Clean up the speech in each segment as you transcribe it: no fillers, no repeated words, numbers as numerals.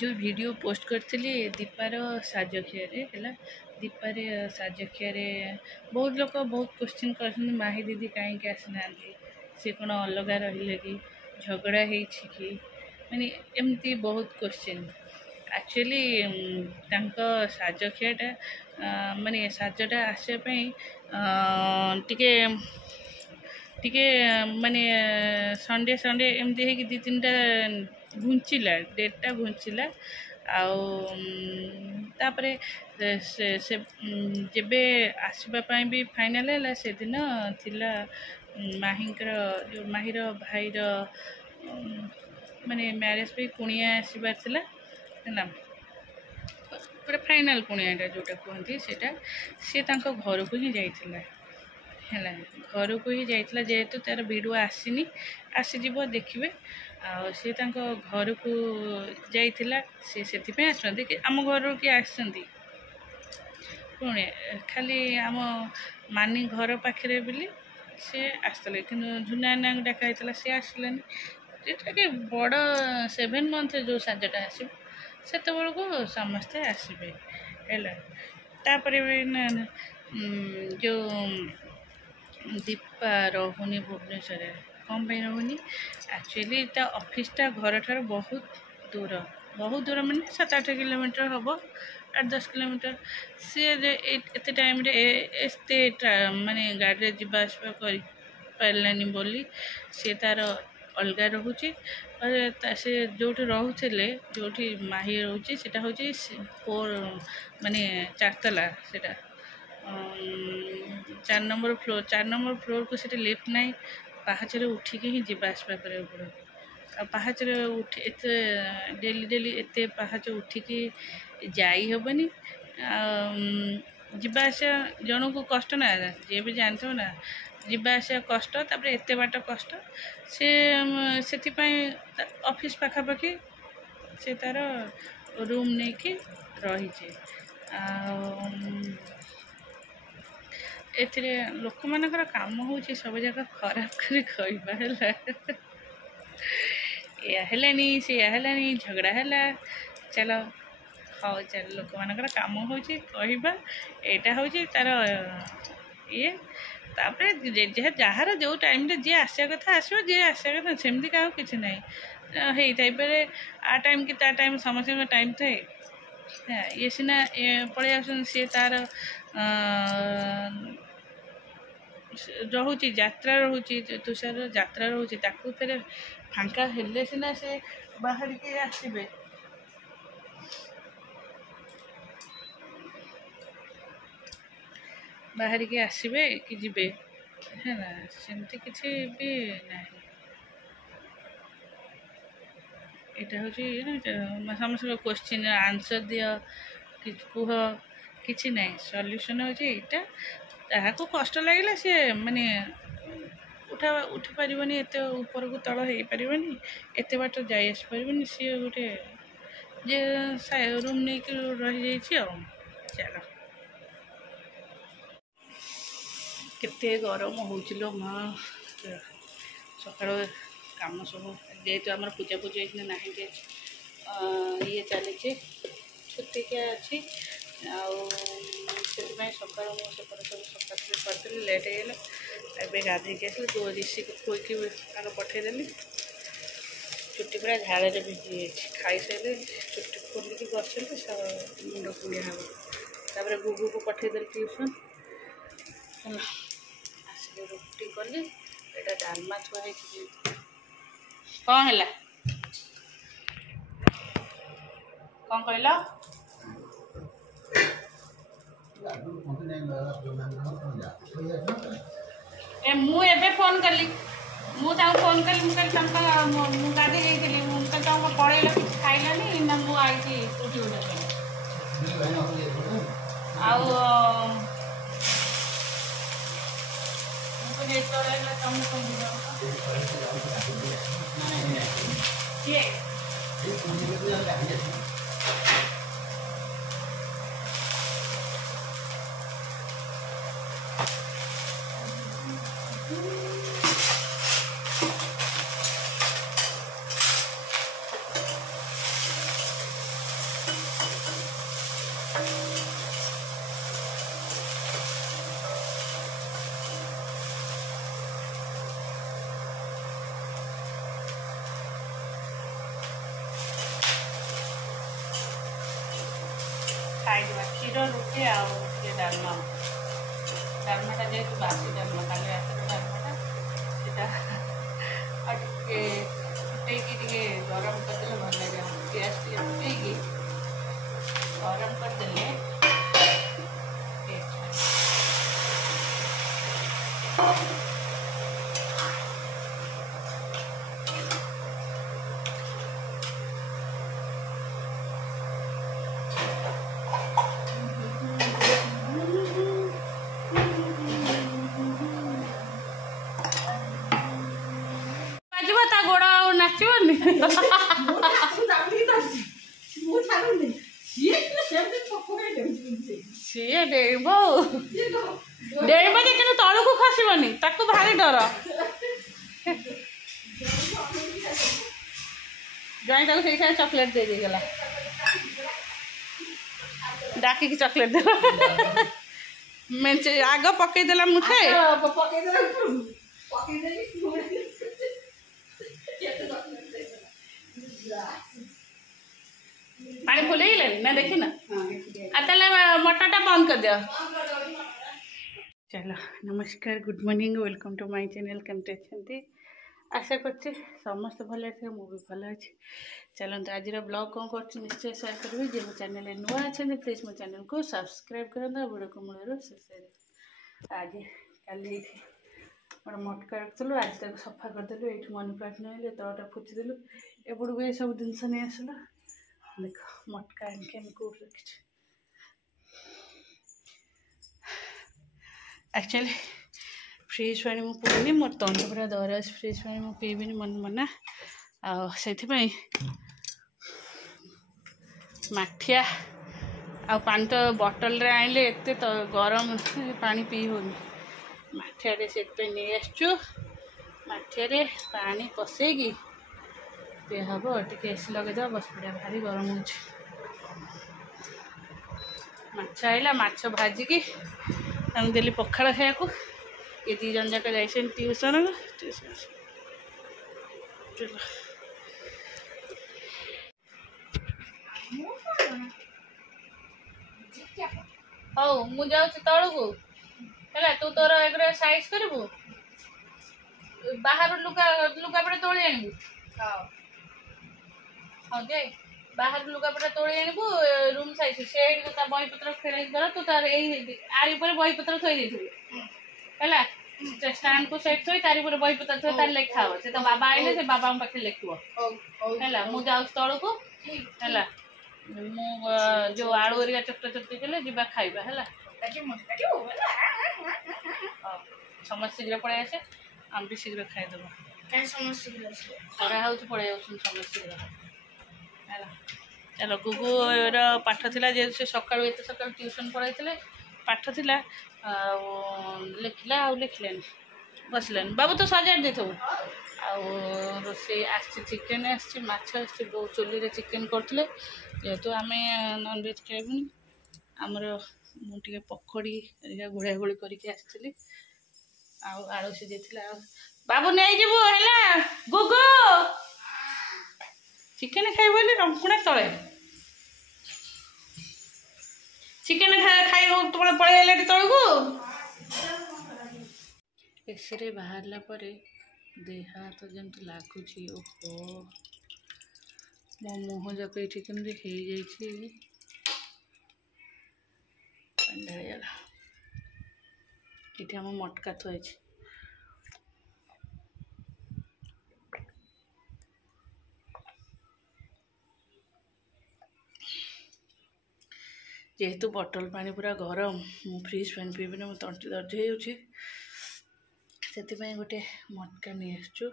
जो video post करी दीपार साजक्य है दीपार साजक्य बहुत लोग बहुत क्वेश्चन कर माही दीदी कहीं आसीना सी कौन अलग रही कि झगड़ा कि माने एमती बहुत क्वेश्चन एक्चुअली साजक्यटा माने साजटा आसवाई टिके टिके माने संडे संडे एमती है कि 2-3टा घुंचला डेटा घुंचला आउे से जेबे आसवाई भी फाइनाल है से दिन थिला माहींकर जो माहीर भाईर माने मैरेज पे कुणिया आसबार थिला है पूरा फाइनाल कुणियाटा जोटा कहती से घर को ही जाइथिला है घर को ही जाइथिला जेहेतु तार वीडियो आसीनी आसीजिव देखिए सी घर को जाइथिला से आसुँच कि आम घर किए आसुँच पुणे खाली आम मानी घर पाखे बोली सी आसते कि झुना डाका सी आसलानी जोटा बड़ 7 मंथ जो साजटा आसो से को समस्ते आसबे है जो दीपा रहुनी भुवनेश्वर कौन पे रहुनी एक्चुअली ता ऑफिसटा घर ठार बहुत दूर माने 7-8 किलोमीटर हम 8-10 किलोमीटर सी एत टाइम माने गाड़ी जावा आसवा कर पारानी बोली सी तार अलग रोचे और से जो रोले जो माही रोचे से हूँ 4 माने 4 तला से 4 नंबर फ्लोर को से लिफ्ट ना पाहाचरे उठिकी ही जावा आसवा कर पाहाचरे उठ एत डेली एत पाहाच उठिकी जाई हेनी जावा जन को कष्ट ना जी भी जानते हो ना जावा कष्ट तापर एत बाट कष्ट से ऑफिस पाखापाखि से तार रूम नहीं कि रही एथिरे लोक मानकर काम हो सब जगह खराब कर कहवा है झगड़ा है चलो हाँ चल लोक मानकर काम हो कहवा यहाँ हूँ तार ये तापर जार जो टाइम जी आसा कथा आसो जी आसा कथा सेमती क्या किसी ना होपे आ टाइम कि ता टाइम समस्त टाइम थाए ये सीना पलि आस सी तार रोचे यात्रा रोचे तुषार यात्रा रोचे फिर फांका हेले सीना से बाहर के आसबे बाहर के आसबे कि जीवे है ना सेमती किसी भी ना यहाँ हूँ समस्त क्वेश्चन आंसर दियो कि कह कि ना सल्यूशन होता को कष्ट लगे सी माने उठी पारनी एत ऊपर को तल हो पारनी एत बाट जाई आस पारनी सी गोटे जे रूम नहीं कि रही जाइए चलो केते गरम हो माँ सका काम सब जेहेतु आम पूजा पूजा ना ये चली छुट्टी क्या अच्छी से सका सब सफासफी करती लेट हो गए गाधे आस ऋषि को खोईकी आग पठेदेली चुट्टी पूरा झाड़ भिजी खाई सारे चुट्टी खोलिकी बसली मुंड कुंडिया हम गुगु को पठेदेली ट्यूशन आसिक रुटी कली यहाँ डालमा थुआ कौन है कौन कहल मुझे फोन कली मुझे फोन कली मुझे गाधी जाइली मुझे पड़ेल कि खाइलानी ना मुझे उठी ଖାଇଦେବା କ୍ଷୀର ରୁଟି ଆଉ ଟିକେ ଡାଲମା ଡାଲମାଟା ଯେହେତୁ ବାସି ଡାଲମା କାଲି ରାତିର ଡାଲମାଟା ସେଇଟା ଆଉ ଟିକେ ଫୁଟେଇକି ଟିକେ ଗରମ କରିଦେଲେ ଭଲ ଲାଗିବ ପିଆଜ ଟିକେ ଫୁଟେଇକି ଗରମ କରିଦେଲେ ତା ଗୋଡ଼ ଆଉ ନାଚିବନି ସିଏ ଡେଇଁବ ଡେଇଁବ ଯେ କିନ୍ତୁ ତଳକୁ ଖସିବନି ତାକୁ ଭାରି ଡର ଜଣେ ତାକୁ ସେଇ ସାଙ୍ଗେ ଚକୋଲେଟ୍ ଦେଇଦେଇଗଲା ଡାକିକି ଚକୋଲେଟ୍ ଦେଲା ମେଞ୍ଚେ ଆଗ ପକେଇଦେଲା ମୁଠେ ପାଣି ଫୁଲେଇଲାଣି ନା ଦେଖିନ ଆଉ ତାହେଲେ ମଟରଟା ବନ୍ଦ କରିଦିଅ चलो नमस्कार good morning welcome to my channel केमती अच्छे आशा करते समस्त भल थे मुझे भल अच्छे चलते आज ब्लॉग कौन कर निश्चय सेयार करी जो चैनल नुआ अच्छे प्लीज मो चैनल को सब्सक्राइब करना वीडियो को मूल शेष आज कल मोर मटका रखुलु आज तक सफा करदेलु ये मनी प्लांट नहीं तलटा फुचिदेलु एपटू भी सब जिनस नहीं आसला देख मटका आनिक कौट रखी एक्चुअली फ्रिज पानी मु पीनी मोर तंड पूरा दराज फ्रिज पानी मु पीबी मन मना से माठिया आ पानी तो बटल रे आइले एते तो गरम पानी पी होनी माठिया से नहीं आसचु माठिया रे पानी पसैकी पी हम टे एसी लगेद बस पड़ा भारी गरम हो माछ आइला माछ भाजिकी हम देली पखाड़ खाया ये दी जन जाक जाइए ट्यूशन चलो हौ मु जाऊँ तल को है तू तोर एक साइज करू बाहर लुगापटा तोली आणबू हाँ जे बाहर लुगापटा तोली आणबू रूम साइज से बहीपत्र खेल गला तू तार आरी बहीपत्र थोड़ी है स्टाण को सेट थोड़ी तारी बहीपत्र थोड़ी तार लेखा हम से तो बाबा आइले से बाबा पाखे लिखो है मुझे तल को है जो आलू हरिया चकटा चकटी कले जीवा खाइबा है समस्त शीघ्र पड़े आसे आम भी शीघ्र खाईदेव खरा हो पड़े समस्त शीघ्र है चलो गुगुर पाठ थिला जे से सकाळु एते सकाळु ट्यूशन पढ़ाइले पाठ थिला लिखला आ लिखलेन बसलेन बाबू तो सजाड़ देथु आ रोसे आछि चिकन आछि माछ आछि बहु चुली रे चिकन करथले जेहेतु आमे नॉन वेज खाइबुनी हमर मुटिके पकोड़ी एरिया घोड़ा घोड़ी करके आछथली आ आळू सिजेथिला बाबू नै जेबू हैला गुगु चिकन खाइबले रंकुणा तळे चिकन खाइ तुम पड़े आले तल को एक्सरे बाहरला परे देह हाथ जमती लगुच ओहो मो मुह जाक ये कमी हो ढागला ये आम मटका थुआई जेहेतु बटल पानी पूरा गरम मु फ्रिज पानी पीबी ना मो तंटी दर्ज हो गोटे मटका नहीं आसचु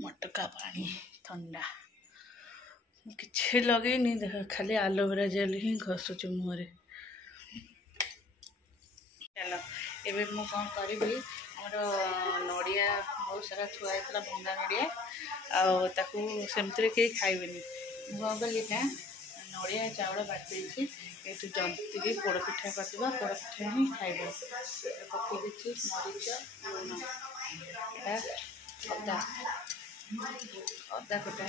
मटका पानी ठंडा किसी लगेनी देख खाली एलोवेरा जेल ही घसुच मुहर चलो एबे मु कौन करी आमर नड़िया बहुत सारा थुआ होता भंगा नड़िया आमती कहीं खाइबेनि मुझे क्या नड़िया चाउल बाटी ये जंती पोड़पिठा करदेवा पोड़पिठा ही खाइब पकई मरीच लुण अदा अदा कटा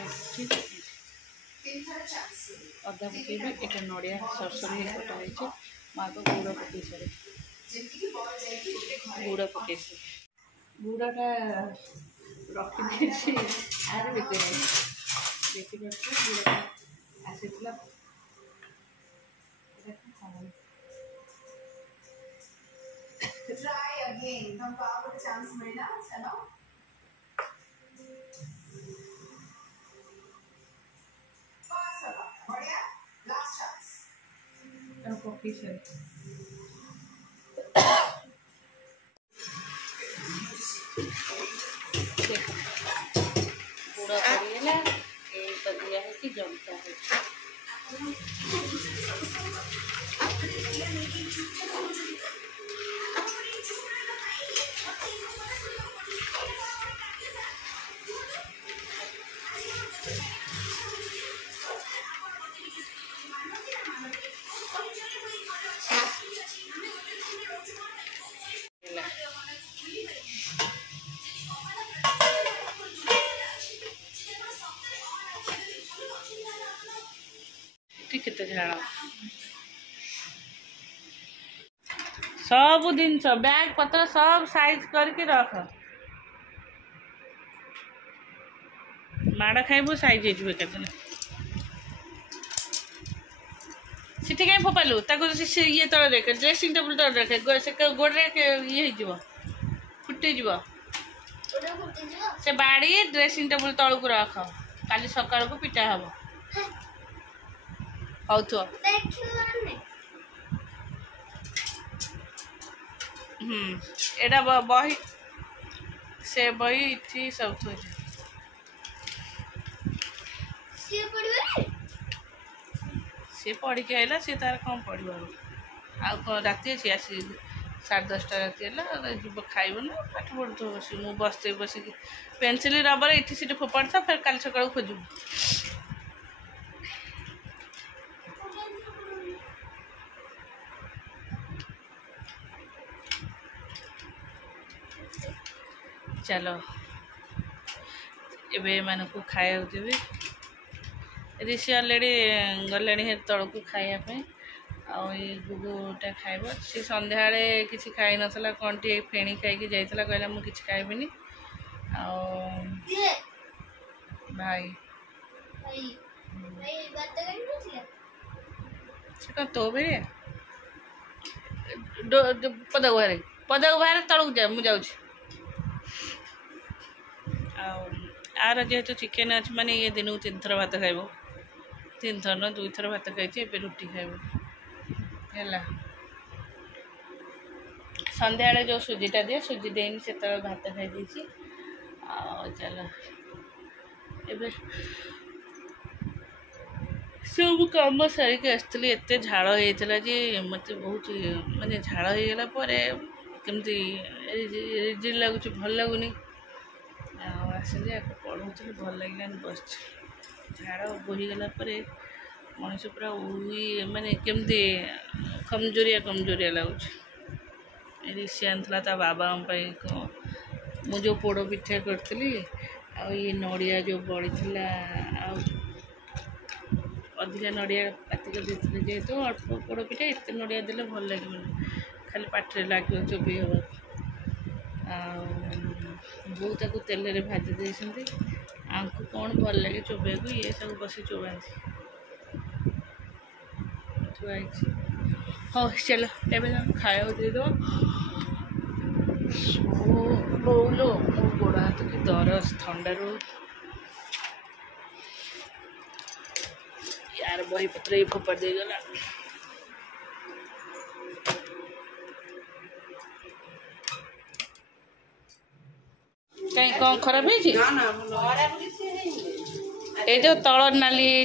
अदा पकेबी ये नड़िया सरसरी कटा माँ को गुड़ पकई सारे गुड़ पकई गुड़ाटा रखी आर भितर देखी गुड़ा आसी Try again. तुमको और चांस मिला चलो पास होगा बढ़िया लास्ट चांस कॉफी से पूरा करिएला ये तो दिया है कि जमता है केते झाड़ सब दिन बैग पत्र सब साइज करके रख माड़ खाइबू साइज हो सीटी कहीं फोपालु ये तले देख ड्रेसिंग टेबुल तले देखे से गोड़े ये फुटे से बाड़ी ड्रेसिंग टेबुल तल को रख काली सकाल को पिटा हम हौ तो एटा बही से बही इठी सब थो सी पढ़ी के आइला सी तार कम पढ़ राति अच्छी आसी 10:30 राति जीव खाइब ना पाठ पढ़ु बस मुझे बसते बस पेनसिल रबर इठी सीट फोपाड़ था फिर काली सकाल खोजू चलो एबे मान को खाया देवी ऋषि अलरेडी गले तल को खायापी गुगुटा खाइब सी सन्ध्या किसी खाई नाला कौन टे फेणी खाई जाइला कहला मुझे किसी खाइबिनी भाई से तो बेरे पदक बाहर तलक जा मुझे जाऊँ आर जेहेतु चिकेन अच्छे माने ये दिन को 3 थर भात खाइब 3 थर न 2 थर भात खाई रुटी खाइब है सन्ध्या जो सुजीटा दिए सुजी देनी से भात खाई चल ए सब कम सारिक आसती एत झाड़ होता जे मत बहुत मानने झाड़ होगला कमती रिजिड लगुच भल लगुनि आसिले पढ़ुली भल लगे बस झाड़ बोहीगला मनीष पूरा मानने कमती कमजोरिया लगुच ऋषि आना ता बाबा मुझे पोड़ पिठा करी ये नड़िया जो बड़ी अधिका नड़िया पाति कर जेहेतु अल्प पोड़ पिठा एत नड़िया देले भल लगे खाली पाटे लगे चोबई हम बो ताको तेल भाजी देती आमको कौन भल लगे चोबई को ये सब बस चोबाती थुआई हाँ चलो एवं खाया देद बोलो मो गोड़ हाथ की दरज थंडार यार बही पत्र ही फोपाड़ देगला कहीं कौन खराब है ये जो तल नाली है